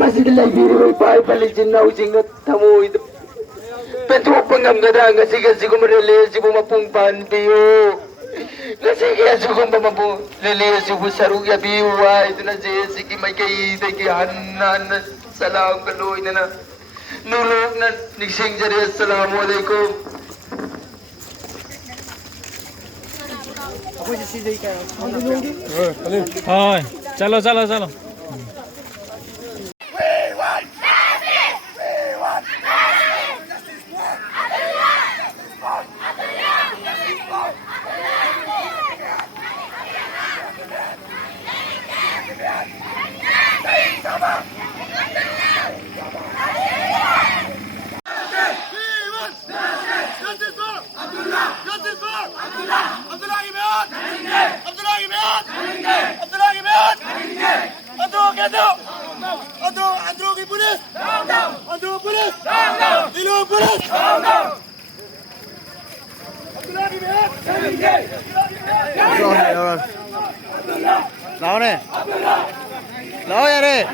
masih dilay bay paligin na usingot tamo ito petu pangamgada nga sige sigum rele sibu mapungpan biyo nga sige sigum pamapu lele sibu sarugya biwa ito na sige may kay teki hanan salam kaloy na nulog na nigsing jari assalamualaikum ako si CJ ka Thôi, chalo chalo chalo. Lao nè, lao ra đi.